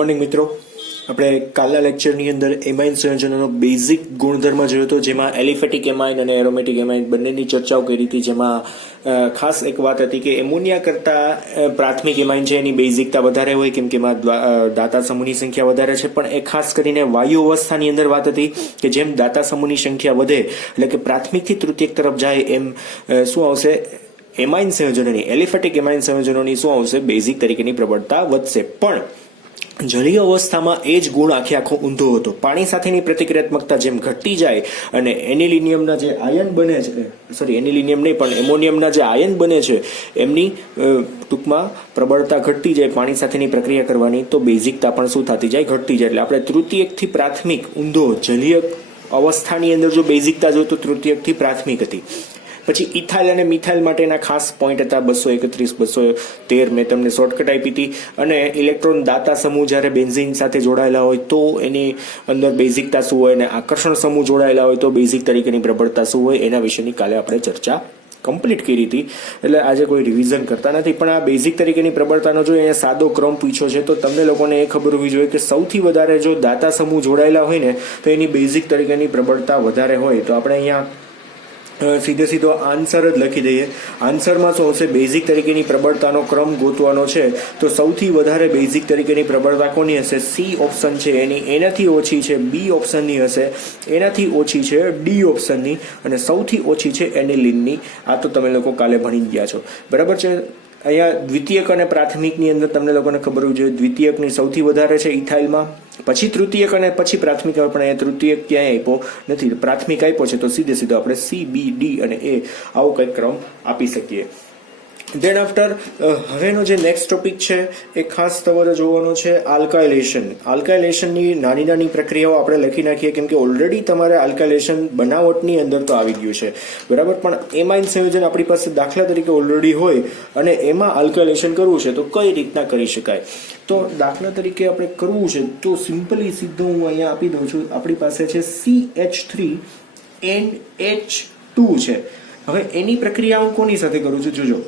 Morning મિત્રો, આપણે કાલના લેક્ચરની અંદર એમાઇન સંયોજનોનો બેઝિક ગુણધર્મ જોયો હતો, જેમાં એલિફેટિક એમાઇન અને એરોમેટિક એમાઇન બંનેની ચર્ચાઓ કરી હતી. જેમાં ખાસ એક વાત હતી કે એમોનિયા કરતાં પ્રાથમિક એમાઇન છે એની બેઝિકતા વધારે હોય, કેમ કે એમાં દાતા સમૂહની સંખ્યા વધારે છે. પણ એ ખાસ કરીને વાયુ અવસ્થાની અંદર વાત હતી કે જેમ દાતા સમૂહની સંખ્યા વધે એટલે કે પ્રાથમિકથી તૃતીયક તરફ જાય એમ શું આવશે, એમાઇન સંયોજનોની, એલિફેટિક એમાઇન સંયોજનોની શું આવશે, બેઝિક તરીકેની પ્રબળતા વધશે. પણ જલીય અવસ્થામાં એ જ ગુણ આખો ઊંધો હતો. પાણી સાથેની પ્રતિક્રિયાત્મકતા જેમ ઘટતી જાય અને એનિલિનિયમના જે આયન બને છે, એનિલિનિયમ નહીં પણ એમોનિયમના જે આયન બને છે એમની ટૂંકમાં પ્રબળતા ઘટતી જાય પાણી સાથેની પ્રક્રિયા કરવાની, તો બેઝિકતા પણ શું થતી જાય, ઘટતી જાય. એટલે આપણે તૃતીયકથી પ્રાથમિક ઊંધો જલીય અવસ્થાની અંદર જો બેઝિકતા જો તો તૃતીયકથી પ્રાથમિક હતી. પછી ઇથાઇલ અને મિથાઇલ માટેના ખાસ પોઈન્ટ હતા 231, 213 મેં તમને શોર્ટકટ આપી હતી. અને ઇલેક્ટ્રોન દાતા સમૂહ જ્યારે બેન્ઝીન સાથે જોડાયેલા હોય તો એની અંદર બેઝિકતા શું હોય, અને આકર્ષણ સમૂહ જોડાયેલા હોય તો બેઝિક તરીકેની પ્રબળતા શું હોય, એના વિશેની કાલે આપણે ચર્ચા કમ્પ્લીટ કરી હતી. એટલે આજે કોઈ રિવિઝન કરતા નથી, પણ આ બેઝિક તરીકેની પ્રબળતાનો જો અહીંયા સાદો ક્રમ પૂછ્યો છે તો તમને લોકોને એ ખબર હોવી જોઈએ કે સૌથી વધારે જો દાતા સમૂહ જોડાયેલા હોય ને તો એની બેઝિક તરીકેની પ્રબળતા વધારે હોય. તો આપણે અહીંયા સીધો આન્સર જ લખી દઈએ. આન્સરમાં શું હશે, બેઝિક તરીકેની પ્રબળતાનો ક્રમ ગોતવાનો છે તો સૌથી વધારે બેઝિક તરીકેની પ્રબળતા કોની હશે, સી ઓપ્શન છે એની, એનાથી ઓછી છે બી ઓપ્શનની હશે, એનાથી ઓછી છે ડી ઓપ્શનની, અને સૌથી ઓછી છે એનિલિનની. આ તો તમે લોકો કાલે ભણી ગયા છો, બરાબર છે. અહીંયા દ્વિતીયક અને પ્રાથમિકની અંદર તમને લોકોને ખબર હોવી જોઈએ, દ્વિતીયકની સૌથી વધારે છે ઇથાઇલમાં, પછી તૃતીયક અને પછી પ્રાથમિક. પણ અહીંયા તૃતીયક ક્યાંય આપ્યો નથી, પ્રાથમિક આપ્યો છે તો સીધો આપણે સી, બી, ડી અને એ આવો કંઈક ક્રમ આપી શકીએ. ધેન આફ્ટર હવેનો જે નેક્સ્ટ ટોપિક છે એ ખાસ તમારે જોવાનો છે આલ્કાઇલેશન. આલ્કાઇલેશનની નાની નાની પ્રક્રિયાઓ આપણે લખી નાખીએ, કેમ કે ઓલરેડી તમારે આલ્કાઇલેશન બનાવટની અંદર તો આવી ગયું છે, બરાબર. પણ એમાઇન સંયોજન આપણી પાસે દાખલા તરીકે ઓલરેડી હોય અને એમાં આલ્કાઇલેશન કરવું છે તો કઈ રીતના કરી શકાય. તો દાખલા તરીકે આપણે કરવું છે તો સિમ્પલી સીધો હું અહીંયા આપી દઉં છું. આપણી પાસે છે CH3NH2 છે. હવે એની પ્રક્રિયા હું કોની સાથે કરું છું, જોજો.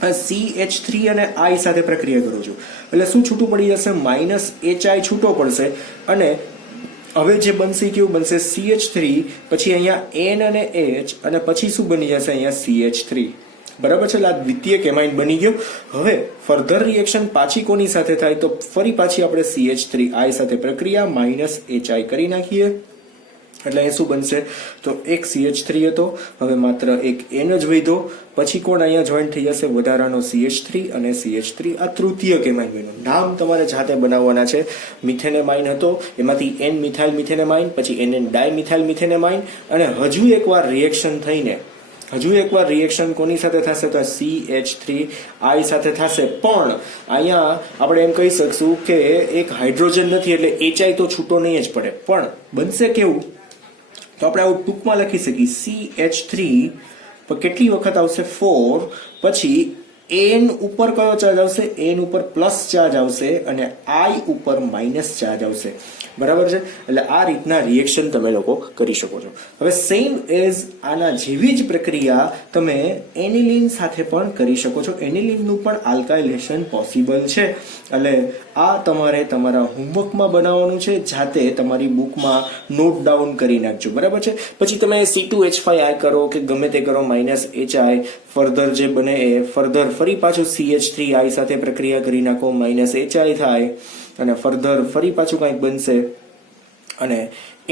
CH3 અને I સાથે પ્રક્રિયા કરું છું એટલે શું છૂટું પડી જશે, -HI છૂટો પડશે. અને હવે જે બનશે કેવું બનશે, CH3 પછી અહીંયા N અને H અને પછી શું બની જશે, અહીંયા CH3, બરાબર છે. એટલે આ દ્વિતીયક એમાઇન બની ગયો. હવે ફર્ધર રિએક્શન પાછી કોની સાથે થાય, તો ફરી પાછી આપણે CH3I સાથે પ્રક્રિયા -HI કરી નાખીએ. એટલે એ શું બનશે, તો એક CH3 હતો, હવે માત્ર એક N જ વધ્યો. પછી કોણ અહીંયા જોઈન્ટ થઈ જશે, વધારાનો CH3 અને CH3. આ તૃતીયક એમાઇન બન્યું. નામ તમારે જાતે બનાવવાના છે. મિથેનેમાઇન હતો, એમાંથી N મિથાઇલ મિથેનેમાઇન, પછી NN ડાયમિથાઇલ મિથેનેમાઇન, અને હજુ એકવાર રિએક્શન કોની સાથે થશે, તો CH3I સાથે થશે. પણ અહીંયા આપણે એમ કહી શકશું કે એક હાઇડ્રોજન નથી એટલે HI તો છૂટો નહીં જ પડે, પણ બનશે કેવું, તો આપણે આવું ટૂંકમાં લખી શકીએ. CH3 પર કેટલી વખત આવશે, 4, પછી N ઉપર કયો ચાર્જ આવશે, N ઉપર પ્લસ ચાર્જ આવશે અને I ઉપર માઇનસ ચાર્જ આવશે, બરાબર છે. એટલે આ રીતના રિએક્શન તમે લોકો કરી શકો છો. હવે સેમ એઝ આના જેવી જ પ્રક્રિયા તમે એનિલિન સાથે પણ કરી શકો છો. એનિલિનનું પણ આલ્કાઇલેશન પોસિબલ છે. એટલે આ તમારે તમારા હોમવર્કમાં બનાવવાનું છે, જાતે તમારી બુકમાં નોટ ડાઉન કરી નાખજો, બરાબર છે. પછી તમે C2H5I કરો કે ગમે તે કરો, -HI, ફર્ધર જે બને એ ફર્ધર ફરી પાછું CH3I સાથે પ્રક્રિયા કરી નાખો, -HI થાય, અને ફર્ધર ફરી પાછું કંઈક બનશે અને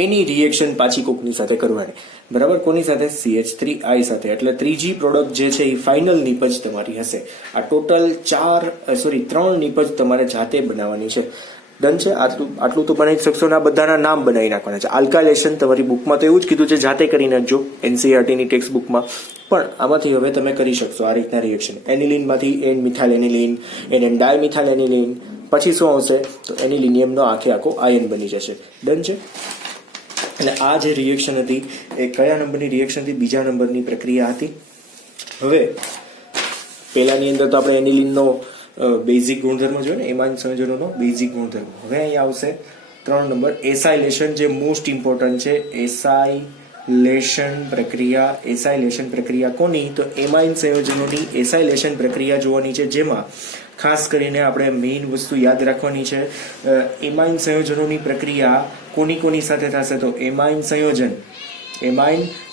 એની રિએક્શન પાછી કોકની સાથે કરવાની, બરાબર. કોની સાથે, CH3I સાથે. એટલે ત્રીજી પ્રોડક્ટ જે છે એ ફાઇનલ નિપજ તમારી હશે. આ ટોટલ 3 નિપજ તમારે જાતે બનાવવાની છે. ડન છે. આટલું તો બનાવી શકશો ને આ બધાના નામ બનાવી નાખવાના છે. આલ્કાઇલેશન તમારી બુકમાં તો એવું જ કીધું છે, જાતે કરી નાખજો NCERTની ટેક્સ્ટ બુકમાં. પણ આમાંથી હવે તમે કરી શકશો આ રીતના રિએક્શન. એનિલિનમાંથી N methyl aniline, NN dimethyl aniline, પછી શું આવશે, તો એનિલિનિયમનો આખો આયન બની જશે. ડન છે. એટલે આ જે રિએક્શન હતી એ કયા નંબરની રિએક્શન હતી, બીજા નંબરની પ્રક્રિયા હતી. હવે પહેલાની અંદર તો આપણે એનિલિનનો બેઝિક ગુણધર્મ જોયો ને, એમાઇન સંયોજનોનો બેઝિક ગુણધર્મ. હવે અહીંયા આવશે 3 નંબર, એસાઇલેશન, જે મોસ્ટ ઇમ્પોર્ટન્ટ છે. એસાઇલેશન પ્રક્રિયા કોની, તો એમાઇન સંયોજનોની એસાઇલેશન પ્રક્રિયા જોવાની છે, જેમાં ખાસ કરીને આપણે મેઇન વસ્તુ યાદ રાખવાની છે, એમાઇન સંયોજનોની પ્રક્રિયા કોની સાથે થશે? તો એમાઇન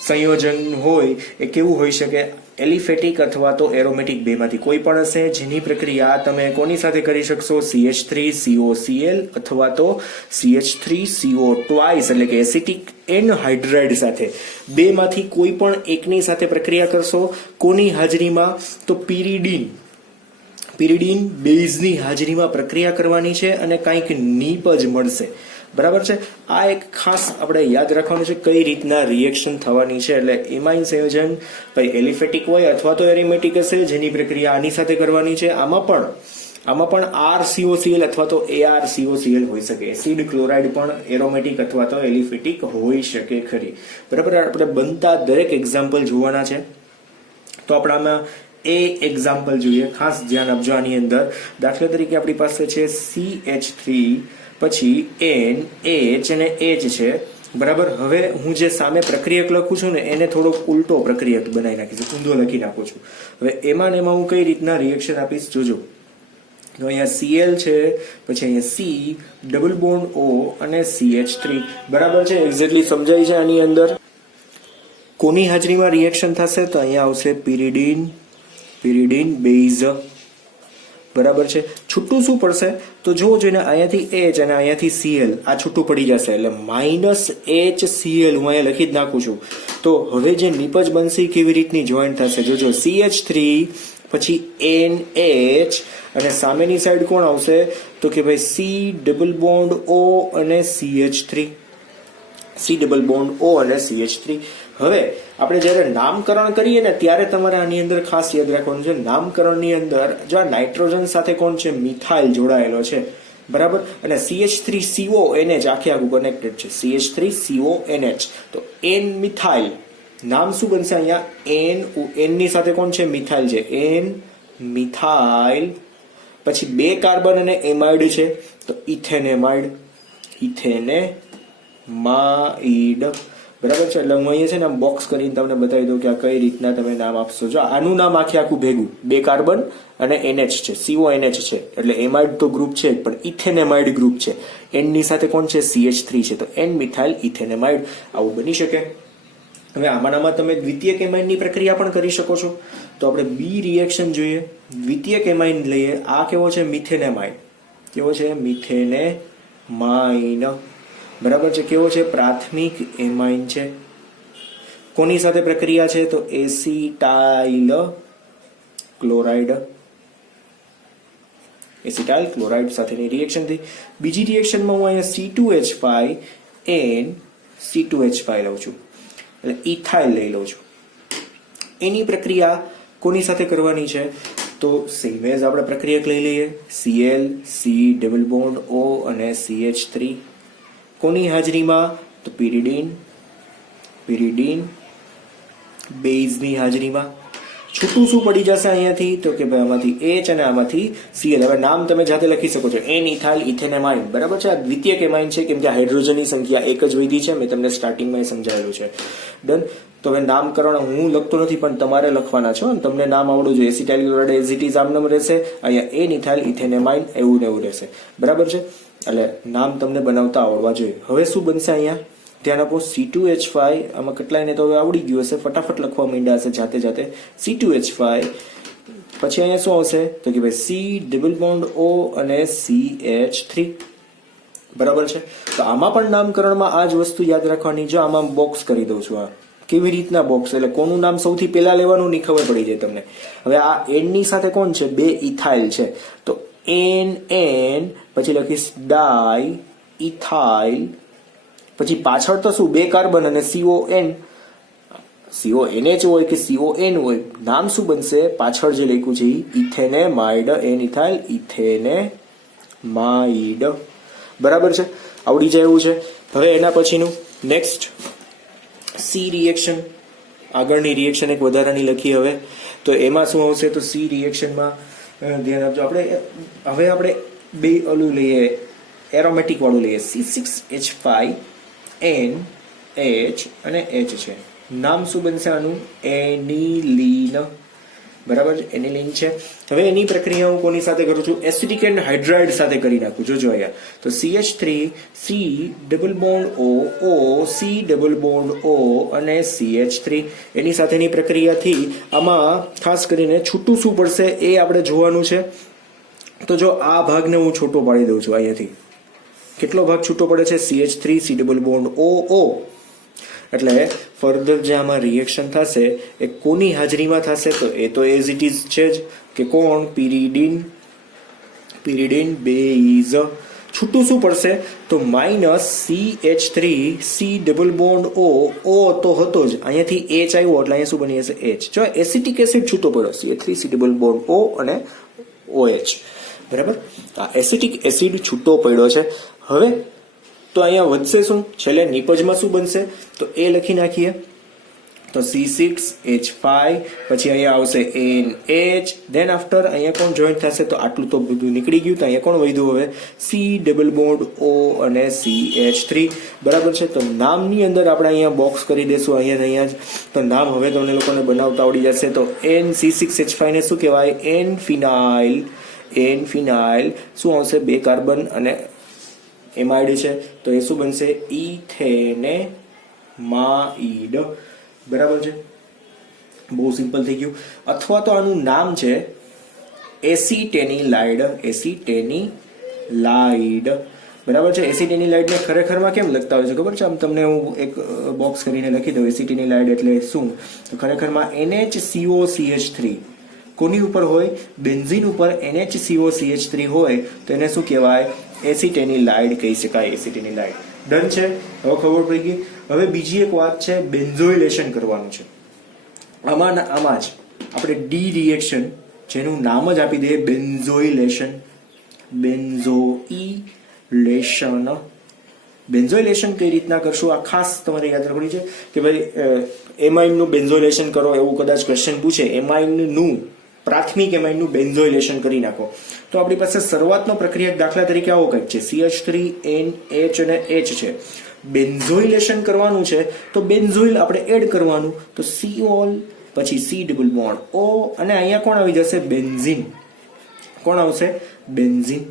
સંયોજન હોય એ કેવું હોઈ શકે? એલિફેટિક અથવા તો એરોમેટિક બેમાંથી કોઈ પણ હશે, જેની પ્રક્રિયા તમે કોની સાથે કરી શકશો? CH3COCl અથવા તો CH3CO ટ્વાઇસ એટલે કે એસિટિક એનહાઇડ્રાઇડ સાથે, બેમાંથી કોઈ પણ એકની સાથે પ્રક્રિયા કરશો. કોની હાજરીમાં? તો પિરિડીન બેઝની હાજરીમાં પ્રક્રિયા કરવાની છે અને કંઈક નીપજ મળશે. બરાબર છે. આ એક ખાસ આપણે યાદ રાખવાનું છે કઈ રીતના રિએક્શન થવાની છે. એટલે એમાઇન સંયોજન ભાઈ એલિફેટિક હોય અથવા તો એરોમેટિક હશે, જેની પ્રક્રિયા આની સાથે કરવાની છે. આમાં પણ RCOCl અથવા તો ArCOCl હોઈ શકે. એસિડ ક્લોરાઇડ પણ એરોમેટિક અથવા તો એલિફેટિક હોઈ શકે ખરી. બરાબર. આપણે બનતા દરેક એક્ઝામ્પલ જોવાના છે. તો આપણે આમાં એક્ઝામ્પલ જોઈએ, ખાસ ધ્યાન આપજો આની અંદર. દાખલા તરીકે આપણી પાસે છે CH3, પછી NH અને H છે. બરાબર. હવે હું જે સામે પ્રક્રિયક લખું છું ને એને થોડોક ઉલટો પ્રક્રિયક બનાવી નાખીશ, ઊંધો લખી નાખું છું. હવે એમાં હું કઈ રીતના રિએક્શન આપીશ જોજો. તો અહીંયા Cl છે, પછી અહીંયા C, ડબલ બોન્ડ O અને CH3. બરાબર છે. એક્ઝેક્ટલી સમજાય છે આની અંદર. કોની હાજરીમાં રિએક્શન થશે? તો અહીંયા આવશે પિરિડીન બેઝ. બરાબર છે. છૂટું શું પડશે? તો જોવો જોઈને અહીંયાથી H અને અહીંયાથી Cl આ છૂટું પડી જશે, એટલે -HCl હું અહીંયા લખી જ નાખું છું. તો હવે જે નિપજ બનશે કેવી રીતની જોઈન્ટ થશે જોજો. CH3 પછી NH અને સામેની સાઈડ કોણ આવશે? તો કે ભાઈ C ડબલ બોન્ડ O અને CH3. હવે આપણે જ્યારે નામકરણ કરીએ ને ત્યારે તમારે આની અંદર ખાસ યાદ રાખવાનું છે. નામકરણની અંદર જો આ નાઇટ્રોજન સાથે કોણ છે? મિથાઇલ જોડાયેલો છે. બરાબર. અને CH3CONH આખું કનેક્ટેડ છે. CH3CONH તો N મિથાઇલ નામ શું બનશે અહીંયા? N ની સાથે કોણ છે? મિથાઇલ છે. N methyl. પછી 2 કાર્બન અને એમાઇડ છે, તો ઇથેનેમાઇડ. બરાબર છે. એટલે હું અહીંયા છે ને બોક્સ કરીને તમને બતાવી દઉં કે આ કઈ રીતના તમે નામ આપશો. જો આનું નામ આખું ભેગું 2 કાર્બન અને NH છે, CONH છે, એટલે એમાઇડ તો ગ્રુપ છે પણ ઇથેનેમાઇડ ગ્રુપ છે. N ની સાથે કોણ છે? CH3 છે, તો N મિથાઇલ ઇથેનેમાઇડ આવું બની શકે. હવે આમાંનામાં તમે દ્વિતીયક એમાઇનની પ્રક્રિયા પણ કરી શકો છો. તો આપણે બી રિએક્શન જોઈએ. દ્વિતીયક એમાઇન લઈએ. આ કેવો છે? મિથેનેમાઇડ. કેવો છે? મિથેનેમાઇન. બરાબર છે. કેવો છે? પ્રાથમિક એમાઇન છે. કોની સાથે પ્રક્રિયા છે? તો એસિટાઇલ ક્લોરાઇડ સાથેની રિએક્શન થઈ. બીજી રિએક્શનમાં હું અહીંયા C2H5 C2H5 લઉં છું, એટલે ઇથાઇલ લઈ લઉં છું. એની પ્રક્રિયા કોની સાથે કરવાની છે? તો સેમ એઝ આપણે પ્રક્રિયક લઈ લઈએ. Cl, C double bond O અને CH3. કોની હાજરીમાં? તો પિરિડીન બેઝની હાજરીમાં. છૂટું શું પડી જશે અહીંયાથી? તો કે ભાઈ આમાંથી H અને આમાંથી Cl. હવે નામ તમે જાતે લખી શકો છો. N ethyl ethanamine. બરાબર છે. આ દ્વિતીયક એમાઇન છે કેમ કે હાઇડ્રોજનની સંખ્યા એક જ વધી છે. મેં તમને સ્ટાર્ટિંગમાં સમજાવેલું છે. ડન. તો હવે નામકરણ હું લખતો નથી પણ તમારે લખવાના છો અને તમને નામ આવડવું જોઈએ. Acetyl chloride as it is આમનામ રહેશે. અહીંયા N ઇથાઇલ ઇથેનેમાઇન એવું ને એવું રહેશે. બરાબર છે. એટલે નામ તમને બનાવતા આવડવા જોઈએ. હવે શું બનશે અહીંયા? ધ્યાન આપો. C2H5 આમાં કેટલાયને તો હવે આવડી ગયું હશે, ફટાફટ લખવા માંડ્યા હશે જાતે. C2H5 પછી અહીંયા શું આવશે? તો કે ભાઈ C ડબલ બોન્ડ O અને CH3. બરાબર છે. તો આમાં પણ નામકરણમાં આ જ વસ્તુ યાદ રાખવાની. જો આમાં બોક્સ કરી દઉં છું. આ કેવી રીતના બોક્સ? એટલે કોનું નામ સૌથી પહેલા લેવાનું નહીં ખબર પડી જાય તમને. હવે આ N ની સાથે કોણ છે? 2 ઇથાઇલ છે, તો NN પછી લખીશ ડાઈ ઇથાઇલ. પછી પાછળ તો શું? 2 કાર્બન અને CONH હોય કે CON હોય, નામ શું બનશે? પાછળ જે લખ્યું છે ઇથેનેમાઇડ. N ethyl ઇથેનેમાઇડ. બરાબર છે. આવડી જાય એવું છે. હવે એના પછીનું નેક્સ્ટ સી રિએક્શન. આગળની રિએક્શન એક વધારાની લખી. હવે તો એમાં શું આવશે? તો સી રિએક્શનમાં ધ્યાન આપજો. આપણે બે ઓલું લઈએ, એરોમેટિક વાળું લઈએ. C6H5 NH અને H છે. નામ શું બનશે આનું? એનિલીન. બરાબર છે, એનિલિન છે. હવે એની પ્રક્રિયા હું કોની સાથે કરું છું? એસિટિક એન્ડ હાઇડ્રાઇડ સાથે કરી નાખું. જોજો અહીંયા તો CH3 C double bond O C double bond O અને CH3 એની સાથેની પ્રક્રિયાથી આમાં ખાસ કરીને છૂટું શું પડશે એ આપણે જોવાનું છે. તો જો આ ભાગને હું છૂટો પાડી દઉં છું, અહીંયાથી કેટલો ભાગ છૂટો પડે છે? CH3 C double bond O. એટલે ફર્ધર જે આમાં રિએક્શન થશે એ કોની હાજરીમાં થશે? તો એ તો એઝ ઇટ ઇઝ છે જ કે કોણ? પિરિડીન બેઝ. છૂટું શું પડશે? તો minus CH3 C double bond O તો હતો જ, અહીંયાથી H આવ્યો એટલે અહીંયા શું બની જશે? H. જો એસિટિક એસિડ છૂટો પડ્યો CH3 C double bond O અને OH. બરાબર, આ એસિટિક એસિડ છૂટો પડ્યો છે. હવે તો અહીંયા વધશે શું? છેલ્લે નિપજમાં શું બનશે? તો એ લખી નાખીએ તો C6H5, પછી અહીંયા આવશે NH, ધેન આફ્ટર અહીંયા કોણ જોઈન્ટ થશે? તો આટલું તો બધું નીકળી ગયું, તો અહીંયા કોણ વધ્યું? હવે C ડબલ બોન્ડ O અને CH3. બરાબર છે, તો નામની અંદર આપણે અહીંયા બોક્સ કરી દેશું અહીંયા જ. તો નામ હવે તમને લોકોને બનાવતા આવડી જશે. તો NC6H5 ને શું કહેવાય? N ફિનાઇલ. શું આવશે? 2 કાર્બન અને એમાઇડ છે, તો એ શું બનશે? ઇથેનેમાઇડ. બરાબર છે, બહુ સિમ્પલ થઈ ગયું. અથવા તો આનું નામ છે એસિટેનિલાઇડ. બરાબર છે, એસિટેનિલાઇડ ને ખરેખરમાં કેમ લખતા હોય છે ખબર છે? આમ તમને હું એક બોક્સ કરીને લખી દઉં. એસિટેનિલાઇડ એટલે શું? તો ખરેખરમાં NHCOCH3 કોની ઉપર હોય? બેન્ઝીન ઉપર NHCOCH3 હોય તો એને શું કહેવાય? એસિટેનિલાઇડ કહી શકાય. એસિટેનિલાઇડ. ડન છે, હવે ખબર પડી ગઈ. હવે બીજી એક વાત છે, બેન્ઝોઇલેશન કરવાનું છે. આમાં જ આપણે ડી રિએક્શન, જેનું નામ જ આપી દઈએ બેન્ઝોઇલેશન. બેન્ઝોઇલેશન કઈ રીતના કરશું આ ખાસ તમારે યાદ રાખવું છે કે ભાઈ એમાઇનનું બેન્ઝોઇલેશન કરો એવું કદાચ ક્વેશ્ચન પૂછે. એમાઇનનું પ્રાથમિક એમાઇનનું બેન્ઝોઇલેશન કરી નાખો. તો આપણી પાસે શરૂઆતનો પ્રક્રિયા દાખલા તરીકે આવો કંઈક છે. CH3 NH અને H છે. બેન્ઝોઇલેશન કરવાનું છે તો બેન્ઝોઇલ આપણે એડ કરવાનું. તો COL, પછી C ડબલ બોન્ડ O અને અહીંયા કોણ આવી જશે? બેન્ઝીન. કોણ આવશે? બેન્ઝીન.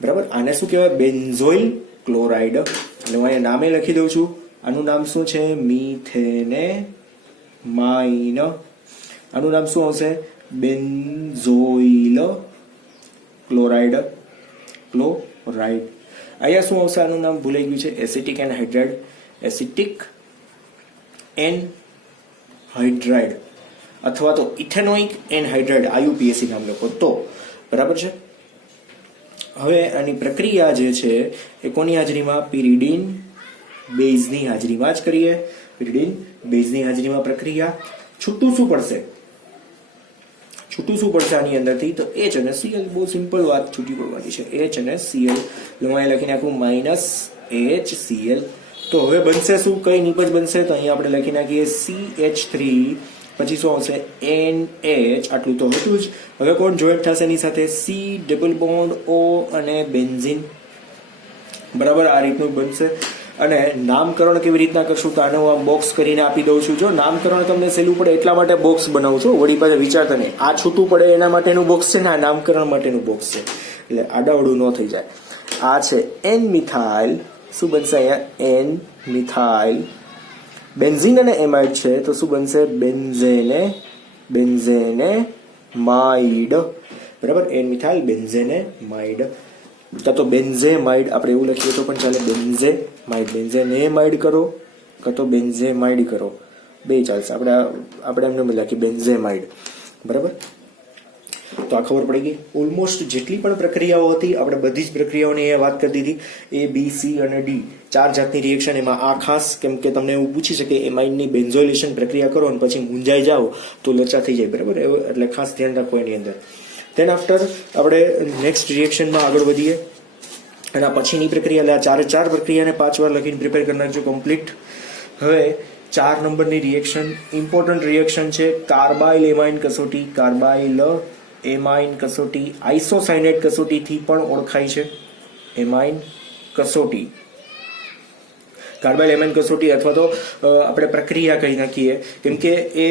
બરાબર, આને શું કહેવાય? Benzoyl chloride. એટલે હું અહીંયા નામે લખી દઉં છું. આનું નામ શું છે? મિથેનેમાઇન. આનું નામ શું આવશે? Benzoyl chloride. અહીંયા શું આવશે? આનું નામ ભૂલાઈ ગયું છે. Acetic and hydride. Acetic and hydride અથવા તો ઇથેનોઇક એન્ડ હાઇડ્રાઇડ, IUPAC નામ લખો તો. બરાબર છે. હવે આની પ્રક્રિયા જે છે એ કોની હાજરીમાં? પિરિડીન બેઝની હાજરીમાં જ કરીએ. પિરિડીન બેઝની હાજરીમાં પ્રક્રિયા. છૂટું શું પડશે આની અંદરથી? તો H અને Cl. બહુ સિમ્પલ વાત છૂટી પડવાની છે. H અને Cl. હું અહીંયા લખી નાખું -HCl. તો હવે બનશે શું? કઈ નિપજ બનશે? તો અહીંયા આપણે લખી નાખીએ CH3, પછી શું આવશે? NH. આટલું તો હતું જ. હવે કોણ જોઈન્ટ થશે એની સાથે? C ડબલ બોન્ડ O અને બેન્ઝીન. બરાબર, આ રીતનું બનશે. અને નામકરણ કેવી રીતના કરશું? તો આને હું બોક્સ કરીને આપી દઉં છું. જો નામકરણ તમને સહેલું પડે એટલા માટે બોક્સ બનાવું છું. વળી પાછા વિચારતા નહીં આ છૂટું પડે એના માટેનું બોક્સ છે ને આ નામકરણ માટેનું બોક્સ છે, એટલે આડાવડું ન થઈ જાય. આ છે N મિથાઇલ. શું બનશે અહીંયા? N methyl. બેન્ઝીન અને એમાઇડ છે તો શું બનશે? બેન્ઝેનેમાઇડ. બરાબર, N મિથાઇલ બેન્ઝેનેમાઇડ. કાં તો બેન્ઝેમાઇડ આપણે એવું લખીએ તો પણ ચાલે. બેન્ઝેનેમાઇડ કરો કાં તો બેન્ઝેમાઇડ કરો, બે ચાલશે. આપણે એમને લખીએ બેન્ઝેમાઇડ. બરાબર, તો આ ખબર પડી ગઈ. ઓલમોસ્ટ જેટલી પણ પ્રક્રિયાઓ હતી આપણે બધી જ પ્રક્રિયાઓની વાત કરી દીધી. A, B, C અને D 4 જાતની રિએક્શન. એમાં આ ખાસ કેમ કે તમને એવું પૂછી શકે એમાઇનની બેન્ઝોઇલેશન પ્રક્રિયા કરો અને પછી મૂંઝાઈ જાઓ તો લોચા થઈ જાય. બરાબર, એટલે ખાસ ધ્યાન રાખો એની અંદર. ધેન આફ્ટર આપણે નેક્સ્ટ રિએક્શનમાં આગળ વધીએ. અને પછીની પ્રક્રિયા, એટલે ચાર પ્રક્રિયાને 5 વાર લખીને પ્રિપેર કરી નાખજો કમ્પ્લીટ. હવે 4 નંબરની રિએક્શન ઇમ્પોર્ટન્ટ રિએક્શન છે. કાર્બાઇલ એમાઇન કસોટી. કાર્બાઇલ એમાઇન કસોટી આઇસોસાયનેટ કસોટીથી પણ ઓળખાય છે. એમાઇન કસોટી, કાર્બાઇલ એમાઇન કસોટી અથવા તો આપણે પ્રક્રિયા કહી નાખીએ કેમ કે એ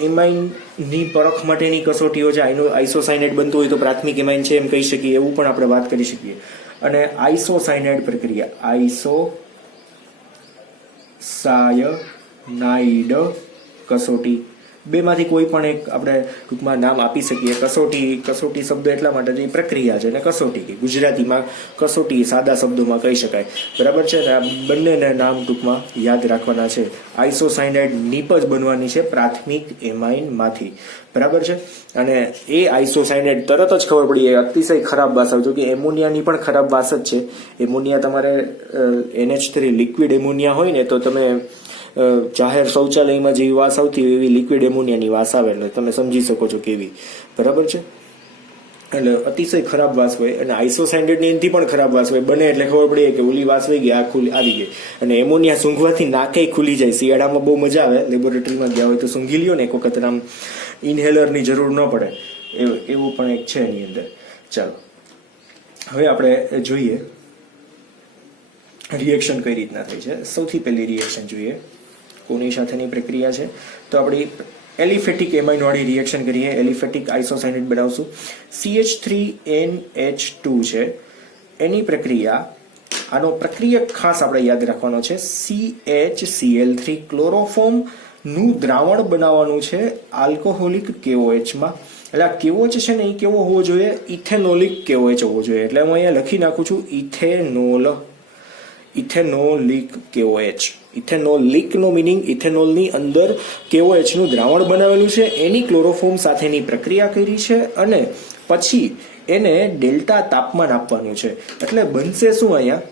એમાઇનની પરખ માટેની કસોટીઓ છે. આઇસોસાયનેટ બનતું હોય તો પ્રાથમિક એમાઇન છે એમ કહી શકીએ, એવું પણ આપણે વાત કરી શકીએ. અને આઇસોસાયનાઇડ પ્રક્રિયા, આઇસોસાયનાઇડ કસોટી, બેમાંથી કોઈ પણ એક આપણે ટૂંકમાં નામ આપી શકીએ. કસોટી શબ્દ એટલા માટે પ્રક્રિયા છે, અને કસોટી ગુજરાતીમાં કસોટી સાદા શબ્દોમાં કહી શકાય. બરાબર છે ને? આ બંનેને નામ ટૂંકમાં યાદ રાખવાના છે. આઇસોસાયનાઇડ નીપજ બનવાની છે પ્રાથમિક એમાઇનમાંથી. બરાબર છે? અને એ આઇસોસાયનાઇડ તરત જ ખબર પડી, એ અતિશય ખરાબ વાસ જો કે એમોનિયાની પણ ખરાબ વાસ જ છે. એમોનિયા તમારે NH3 લિક્વિડ એમોનિયા હોય ને તો તમે જાહેર શૌચાલયમાં જેવી વાસ આવતી હોય એવી લિક્વિડ એમોનિયાની વાસ આવે, એટલે તમે સમજી શકો છો કેવી. બરાબર છે? એટલે અતિશય ખરાબ વાસ હોય. અને આઇસોસાયનાઇડની એનાથી પણ ખરાબ વાસ હોય. બને એટલે ખબર પડી કે ઓલી વાસ વહી ગઈ, આ આવી ગઈ. અને એમોનિયા સૂંઘવાથી નાકે ખુલી જાય. શિયાળામાં બહુ મજા આવે, લેબોરેટરીમાં ગયા હોય તો સૂંઘી લ્યો ને એક વખત, આમ ઇન્હેલરની જરૂર ન પડે એવું પણ એક છે એની અંદર. ચાલો હવે આપણે જોઈએ રિએક્શન કઈ રીતના થાય છે. સૌથી પહેલી રિએક્શન જોઈએ કોની સાથેની પ્રક્રિયા છે, તો આપણી એલિફેટિક એમાઇન વાળી રિએક્શન કરીએ. એલિફેટિક આઇસોસાયનાઇડ બનાવશું. CH3NH2 છે એની પ્રક્રિયા, આનો પ્રક્રિયક ખાસ આપણે યાદ રાખવાનો છે. CHCl3 ક્લોરોફોર્મ નું દ્રાવણ બનાવવાનું છે આલ્કોહોલિક KOH માં. એટલે આ KOH છે ને એ કેવો હોવો જોઈએ? ઇથેનોલિક KOH હોવો જોઈએ. એટલે હું અહીંયા લખી નાખું છું ઇથેનોલિક KOH. ઇથેનોલિક નો મીનિંગ ઇથેનોલની અંદર KOH નું દ્રાવણ બનાવેલું છે, એની ક્લોરોફોર્મ સાથેની પ્રક્રિયા કરી છે, અને પછી એને ડેલ્ટા તાપમાન આપવાનું છે. એટલે બનશે શું અહીંયા?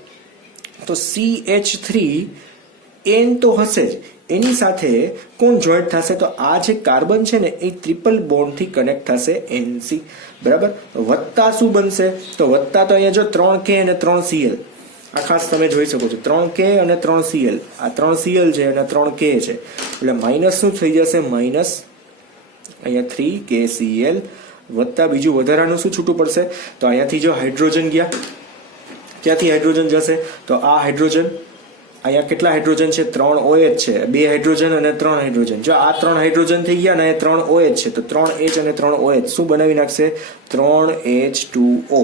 તો CH3N તો હશે જ, એની સાથે કોણ જોઈન્ટ થશે? તો આ જે કાર્બન છે ને એ ટ્રિપલ બોન્ડ થી કનેક્ટ થશે NC. બરાબર? વત્તા શું બનશે? તો વત્તા તો અહીંયા જો 3K અને 3Cl, આ ખાસ તમે જોઈ શકો છો, 3K અને 3Cl, આ 3Cl છે અને 3K છે. એટલે માઇનસ શું થઈ જશે? માઇનસ અહીંયા 3KCl વત્તા બીજું વધારાનું શું છૂટું પડશે? તો અહીંયાથી જો હાઇડ્રોજન ગયા, ક્યાંથી હાઇડ્રોજન જશે? તો આ હાઇડ્રોજન, અહીંયા કેટલા હાઇડ્રોજન છે? 3 OH છે, 2 હાઇડ્રોજન અને 3 હાઇડ્રોજન. જો આ 3 હાઇડ્રોજન થઈ ગયા ને 3 OH છે, તો 3H અને 3 OH શું બનાવી નાખશે? 3H2O.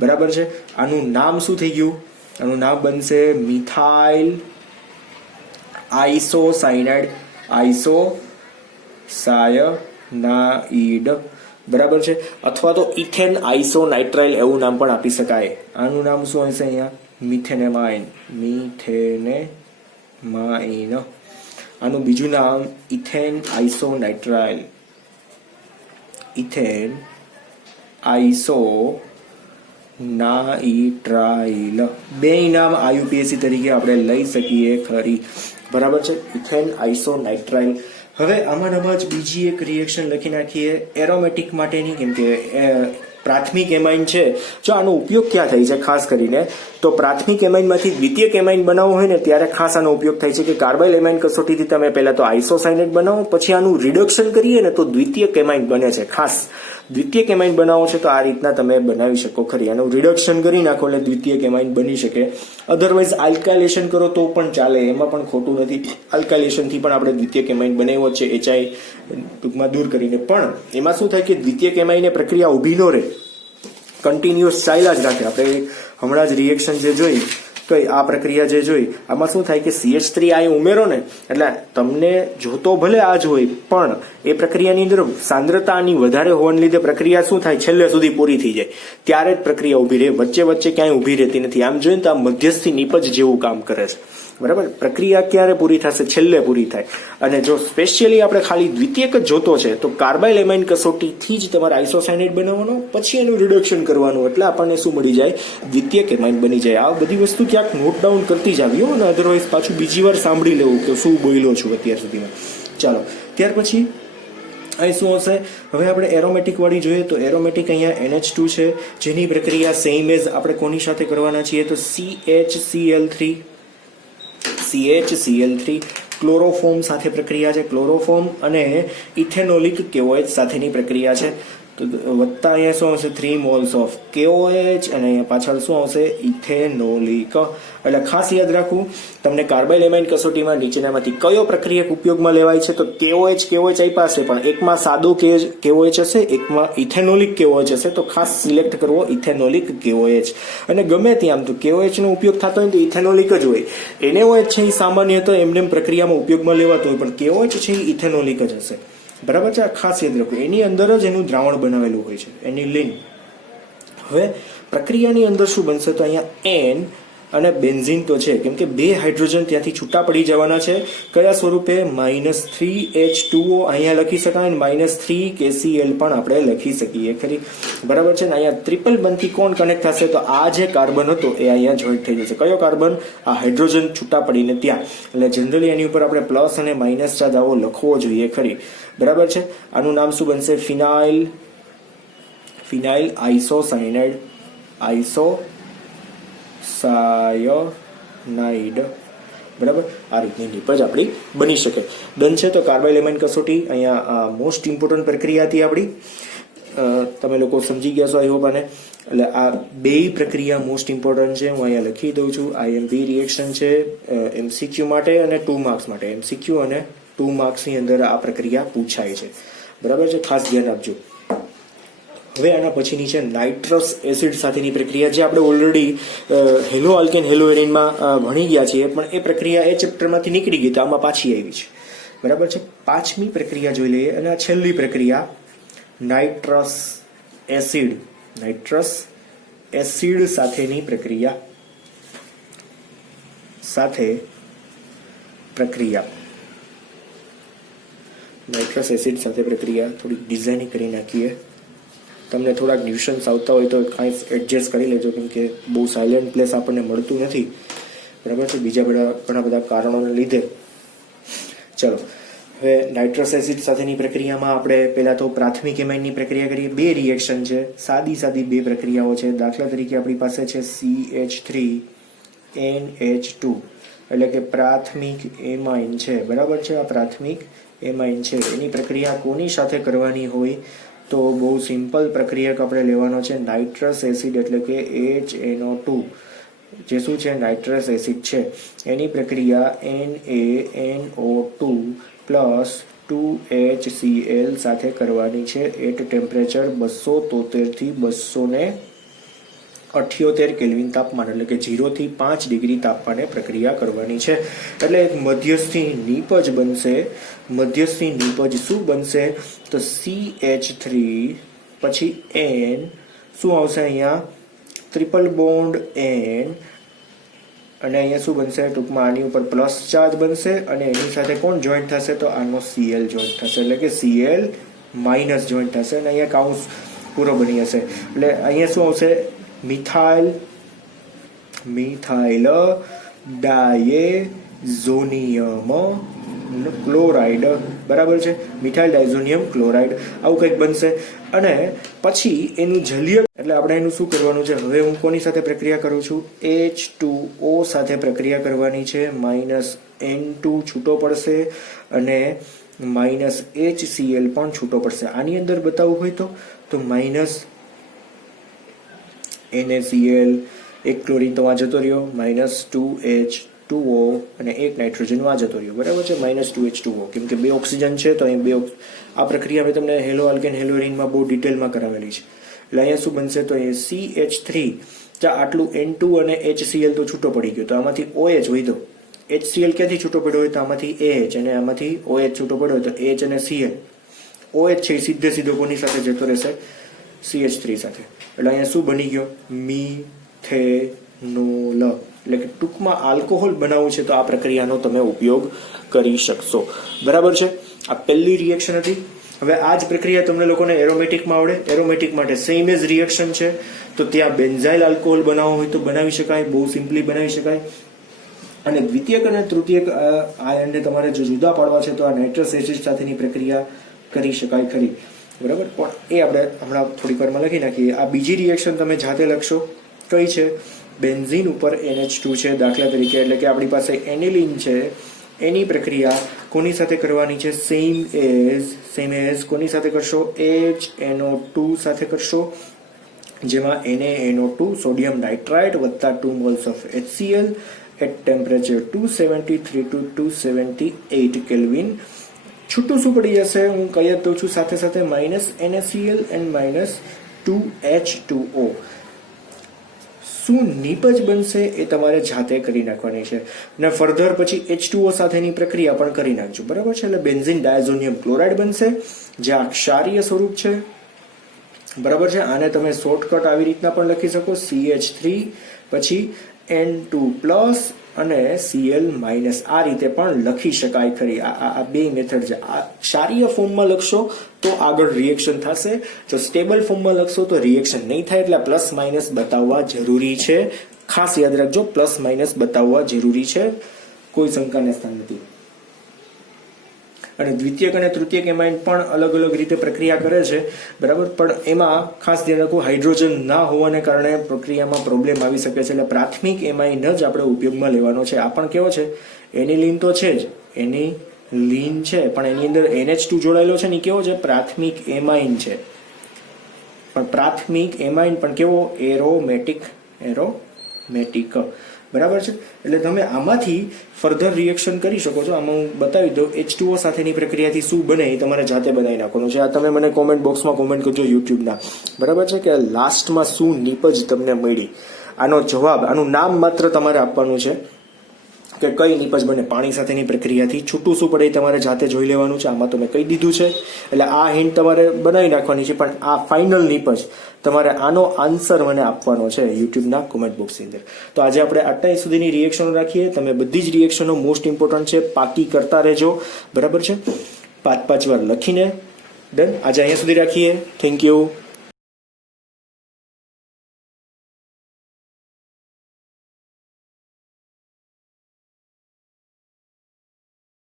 બરાબર છે? આનું નામ શું થઈ ગયું? આનું નામ બનશે મિથાઇલ આઇસોસાયનાઇડ. આઇસોસાયનાઇડ. બરાબર છે? અથવા તો ઇથેન આઇસોનાઇટ્રાઇલ એવું નામ પણ આપી શકાય. આનું નામ શું હશે અહીંયા? મિથેનેમાઇન. આનું બીજું નામ ઇથેન આઇસોનાઇટ્રાઇલ. ઇથેન આઇસોનાઇટ્રાઇલ. બે નામ IUPAC તરીકે આપણે લઈ શકીએ ખરી. બરાબર છે? ઇથેન આઇસોનાઇટ્રાઇલ. હવે આમાં જ બીજી એક રિએક્શન લખી નાખીએ એરોમેટિક માટેની, કેમ કે પ્રાથમિક એમાઇન છે. જો આનો ઉપયોગ ક્યાં થાય છે ખાસ કરીને, તો પ્રાથમિક એમાઇનમાંથી દ્વિતીયક એમાઇન બનાવવું હોય ને ત્યારે ખાસ આનો ઉપયોગ થાય છે. કે કાર્બાઇલ એમાઇન કસોટીથી તમે પહેલા તો આઇસોસાયનાઇડ બનાવો, પછી આનું રિડક્શન કરીએ ને તો દ્વિતીયક એમાઇન બને છે. ખાસ દ્વિતીયક એમાઇન બનાવો છે તો આ રીતના તમે બનાવી શકો ખરી. આનું રિડક્શન કરી નાખો એટલે દ્વિતીયક એમાઇન બની શકે. અધરવાઇઝ આલ્કાઇલેશન કરો તો પણ ચાલે, એમાં પણ ખોટું નથી. આલ્કાઇલેશનથી પણ આપણે દ્વિતીયક એમાઇન બનાવ્યો છે HI ટૂંકમાં દૂર કરીને. પણ એમાં શું થાય કે દ્વિતીયક એમાઇન પ્રક્રિયા ઊભી ન રહે, કન્ટિન્યુઅસ ચાલ્યા જ રાખે. આપણે હમણાં જ રિએક્શન જે જોઈ તો આ પ્રક્રિયા જે જોઈ, આમાં શું થાય કે CH3 ઉમેરો ને એટલે તમને જોતો ભલે આ જ હોય, પણ એ પ્રક્રિયાની અંદર સાંદ્રતાની વધારે હોવાને લીધે પ્રક્રિયા શું થાય? છેલ્લે સુધી પૂરી થઈ જાય ત્યારે જ પ્રક્રિયા ઊભી રહે, વચ્ચે ક્યાંય ઊભી રહેતી નથી. આમ જોઈએ તો આ મધ્યસ્થી નિપજ જેવું કામ કરે છે. બરાબર? પ્રક્રિયા ક્યારે પૂરી થશે? છેલ્લે પૂરી થાય. અને જો સ્પેશિયલી આપણે ખાલી દ્વિતીયક જ જોતો છે તો કાર્બાઇલ એમાઇન કસોટીથી જ તમારે આઇસોસાયનાઇડ બનાવવાનો, પછી એનું રિડક્શન કરવાનું, એટલે આપણને શું મળી જાય? દ્વિતીયક એમાઇન બની જાય. આ બધી વસ્તુ ક્યાંક નોટ ડાઉન કરતી જ આવી હો, અને અધરવાઇઝ પાછું બીજી વાર સાંભળી લેવું કે શું બોલ્યો છું અત્યાર સુધીમાં. ચાલો ત્યાર પછી અહીં શું હશે? હવે આપણે એરોમેટિક વાળી જોઈએ તો એરોમેટિક અહીંયા NH2 છે, જેની પ્રક્રિયા સેમ એઝ આપણે કોની સાથે કરવાના છીએ? તો CHCl3 ક્લોરોફોર્મ સાથે પ્રક્રિયા છે. ક્લોરોફોર્મ અને ઇથેનોલિક KOH સાથેની પ્રક્રિયા છે. તો વત્તા અહીંયા શું આવશે 3 મોલ્સ ઓફ KOH અને અહીંયા પાછળ શું આવશે ઇથેનોલિક. એટલે ખાસ યાદ રાખવું તમને કાર્બાઇલ એમાઇન કસોટીમાં નીચેનામાંથી કયો પ્રક્રિયક ઉપયોગમાં લેવાય છે તો KOH આપ્યા હશે પણ એકમાં સાદો KOH હશે એકમાં ઇથેનોલિક KOH હશે તો ખાસ સિલેક્ટ કરવો ઇથેનોલિક KOH. અને ગમે ત્યાં આમ તો KOH નો ઉપયોગ થતો હોય તો ઇથેનોલિક જ હોય. NaOH છે એ સામાન્ય તો એમને પ્રક્રિયામાં ઉપયોગમાં લેવાતો હોય પણ KOH છે એ ઇથેનોલિક જ હશે. બરાબર છે. આ ખાસ યાદ રાખવું. એની અંદર જ એનું દ્રાવણ બનાવેલું હોય છે એનિલિન. હવે પ્રક્રિયાની અંદર શું બનશે તો અહીંયા N અને બેન્ઝીન તો છે કેમ કે 2 હાઇડ્રોજન ત્યાંથી છૂટા પડી જવાના છે. કયા સ્વરૂપે -3H2O અહીંયા લખી શકાય અને -3 KCl પણ આપણે લખી શકીએ ખરી. બરાબર છે ને. અહીંયા ટ્રિપલ બંધથી કોણ કનેક્ટ થશે તો આ જે કાર્બન હતો એ અહીંયા જોઈન્ટ થઈ જશે. કયો કાર્બન? આ હાઇડ્રોજન છૂટા પડીને ત્યાં. એટલે જનરલી એની ઉપર આપણે પ્લસ અને માઇનસ ચાર્જ આવો લખવો જોઈએ ખરી. બરાબર છે. આનું નામ શું બનશે? ફિનાઇલ આઇસોસાયનાઇડ સાયનાઇડ. બરાબર. આ રીતની નીપજ આપણી બની શકે. ડન છે. તો કાર્બાઇલ એમાઇન કસોટી અહીંયા મોસ્ટ ઇમ્પોર્ટન્ટ પ્રક્રિયા હતી આપણી. તમે લોકો સમજી ગયા છો આઈ હોપ. આને એટલે આ 2 પ્રક્રિયા મોસ્ટ ઇમ્પોર્ટન્ટ છે. હું અહીંયા લખી દઉં છું. IMP રિએક્શન છે MCQ માટે અને 2 માર્ક્સ માટે. MCQ અને 2 માર્ક્સની અંદર આ પ્રક્રિયા પૂછાય છે. બરાબર છે. ખાસ ધ્યાન આપજો. હવે આના પછીની છે નાઇટ્રસ એસિડ સાથેની પ્રક્રિયા જે આપણે ઓલરેડી હેલો આલ્કેન હેલો એરિનમાં ભણી ગયા છીએ પણ એ પ્રક્રિયા એ ચેપ્ટરમાંથી નીકળી ગઈ તો આમાં પાછી આવી છે. બરાબર છે. 5મી પ્રક્રિયા જોઈ લઈએ અને આ છેલ્લી પ્રક્રિયા નાઇટ્રસ એસિડ સાથેની પ્રક્રિયા નાઇટ્રસ એસિડ સાથે પ્રક્રિયા થોડીક ડિઝાઇનિંગ કરી નાખીએ. તમને થોડાક ન્યુશન્સ આવતા હોય તો કાંઈ એડજસ્ટ કરી લેજો કેમ કે બહુ સાયલેન્ટ પ્લેસ આપણને મળતું નથી. બરાબર છે. બીજા ઘણા બધા કારણોને લીધે. ચલો હવે નાઇટ્રસ એસિડ સાથેની પ્રક્રિયામાં આપણે પહેલા તો પ્રાથમિક એમાઇનની પ્રક્રિયા કરીએ. 2 રિએક્શન છે. સાદી 2 પ્રક્રિયાઓ છે. દાખલા તરીકે આપણી પાસે છે CH3NH2 એટલે કે પ્રાથમિક એમાઇન છે. બરાબર છે. આ પ્રાથમિક એમાઇન છે. એની પ્રક્રિયા કોની સાથે કરવાની હોય તો બહુ સિમ્પલ પ્રક્રિયક આપણે લેવાનો છે નાઇટ્રસ એસિડ એટલે કે HNO2 જે શું છે નાઇટ્રસ એસિડ છે એની પ્રક્રિયા NaNO2 પ્લસ 2HCl સાથે કરવાની છે એટ ટેમ્પરેચર 273 થી 278 કેલ્વિન તાપમાન એટલે કે 0 થી 5 ડિગ્રી તાપમાને પ્રક્રિયા કરવાની છે. એટલે એક મધ્યસ્થી નીપજ બનશે. મધ્યસ્થી નીપજ શું બનશે તો CH3 પછી N શું આવશે અહીંયા ટ્રિપલ બોન્ડ N અને અહીંયા શું બનશે ટૂંકમાં આની ઉપર પ્લસ ચાર્જ બનશે અને એની સાથે કોણ જોઈન્ટ થશે તો આનો Cl જોઈન્ટ થશે એટલે કે Cl માઇનસ જોઈન્ટ થશે અને અહીંયા કાઉન્સ પૂરો બની હશે. એટલે અહીંયા શું આવશે મિથાઇલ ડાયેઝોનિયમ ક્લોરાઇડ. બરાબર છે. મિથાઇલ ડાયઝોનિયમ ક્લોરાઇડ આવું કંઈક બનશે અને પછી એનું જલીય એટલે આપણે એનું શું કરવાનું છે હવે હું કોની સાથે પ્રક્રિયા કરું છું H2O સાથે પ્રક્રિયા કરવાની છે. -N2 છૂટો પડશે અને -HCl પણ છૂટો પડશે. આની અંદર બતાવવું હોય તો -NaCl એક ક્લોરીન તો આ જતો રહ્યો -2H2O અને એક નાઇટ્રોજન આ જતો રહ્યો. બરાબર છે. -2H2O કેમ કે 2 ઓક્સિજન છે તો અહીં 2 આ પ્રક્રિયા મેં તમને હેલો આલ્કેન હેલો એરિનમાં બહુ ડિટેલમાં કરાવેલી છે. એટલે અહીંયા શું બનશે તો એ CH3 આટલું N2 અને HCl તો છૂટો પડી ગયો તો આમાંથી OH હોય તો HCl ક્યાંથી છૂટો પડ્યો હોય તો આમાંથી AH અને આમાંથી OH છૂટો પડ્યો હોય તો H અને Cl. OH છે સીધો કોની સાથે જતો રહેશે CH3 સાથે. એટલે અહીંયા શું બની ગયો મિથેનોલ એટલે કે ટૂંકમાં આલ્કોહોલ બનાવવું છે તો આ પ્રક્રિયાનો તમે ઉપયોગ કરી શકશો. બરાબર છે. આ પહેલી રિએક્શન હતી. હવે આ જ પ્રક્રિયા તમને લોકોને એરોમેટિકમાં આવડે. એરોમેટિક માટે સેમ એઝ રિએક્શન છે તો ત્યાં બેન્ઝાઇલ આલ્કોહોલ બનાવવો હોય તો બનાવી શકાય. બહુ સિમ્પલી બનાવી શકાય. અને દ્વિતીયક અને તૃતીયક આયનને તમારે જો જુદા પાડવા છે તો આ નાઇટ્રસ એસિડ સાથેની પ્રક્રિયા કરી શકાય ખરી. બરાબર. પણ એ આપણે હમણાં થોડીક વારમાં લખી નાખીએ. આ બીજી રિએક્શન તમે જાતે લખશો. કઈ છે? બેન્ઝીન ઉપર NH2 છે દાખલા તરીકે એટલે કે આપણી પાસે એનિલિન છે એની પ્રક્રિયા કોની સાથે કરવાની છે? સેમ એઝ કોની સાથે કરશો? HNO2 સાથે કરશો, જેમાં NaNO2 સોડિયમ નાઇટ્રાઇટ વત્તા 2 moles of HCl at temperature 273 to 278 kelvin. છૂટું શું પડી જશે? હું કહી જ દઉં છું સાથે સાથે, -NaCl એન્ડ -2H2O. શું નીપજ બનશે એ તમારે જાતે કરી નાખવાની છે, અને ફર્ધર પછી H2O સાથેની પ્રક્રિયા પણ કરી નાખજો, બરાબર છે? એટલે બેન્ઝીન ડાયઝોનિયમ ક્લોરાઇડ બનશે, જે આ ક્ષારીય સ્વરૂપ છે, બરાબર છે? આને તમે શોર્ટકટ આવી રીતના પણ લખી શકો, CH3 પછી N2+ અને Cl-. આ રીતે પણ લખી શકાય ખરી. આ બે મેથડ છે. આ ક્ષારીય ફોર્મમાં લખશો તો આગળ રિએક્શન થશે, જો સ્ટેબલ ફોર્મમાં લખશો તો રિએક્શન નહીં થાય. એટલે પ્લસ માઇનસ બતાવવા જરૂરી છે, ખાસ યાદ રાખજો, પ્લસ માઇનસ બતાવવા જરૂરી છે, કોઈ શંકાને સ્થાન નથી. અને દ્વિતીયક અને તૃતીયક એમાઇન પણ અલગ અલગ રીતે પ્રક્રિયા કરે છે, બરાબર? પણ એમાં ખાસ ધ્યાન રાખવું, હાઇડ્રોજન ના હોવાને કારણે પ્રક્રિયામાં પ્રોબ્લેમ આવી શકે છે. એટલે પ્રાથમિક એમાઇન જ આપણે ઉપયોગમાં લેવાનો છે. આ પણ કેવો છે? એનિલીન તો છે જ, એનિલીન છે, પણ એની અંદર NH2 જોડાયેલો છે ને, કેવો છે? પ્રાથમિક એમાઇન છે. પણ પ્રાથમિક એમાઇન પણ કેવો? એરોમેટિક, બરાબર છે? એટલે તમે આમાંથી ફર્ધર રિએક્શન કરી શકો છો. આમાં હું બતાવી દઉં, H2O સાથેની પ્રક્રિયાથી શું બને એ તમારે જાતે બનાવી નાખવાનું છે. આ તમે મને કોમેન્ટ બોક્સમાં કોમેન્ટ કરજો યુટ્યુબના, બરાબર છે? કે લાસ્ટમાં શું નીપજ તમને મળી, આનો જવાબ, આનું નામ માત્ર તમારે આપવાનું છે કે કઈ નીપજ બને પાણી સાથેની પ્રક્રિયાથી. છૂટું શું પડે એ તમારે જાતે જોઈ લેવાનું છે. આમાં તો મેં કહી દીધું છે, એટલે આ હિન્ટ તમારે બનાવી નાખવાની છે. પણ આ ફાઇનલ નીપજ તમારે આનો આન્સર મને આપવાનો છે યુટ્યુબના કોમેન્ટ બોક્સની અંદર. તો આજે આપણે આટલા સુધીની રિએક્શનો રાખીએ. તમે બધી જ રિએક્શનો મોસ્ટ ઇમ્પોર્ટન્ટ છે, પાકી કરતા રહેજો, બરાબર છે? 5 વાર લખીને. ડન. આજે અહીંયા સુધી રાખીએ. Thank you.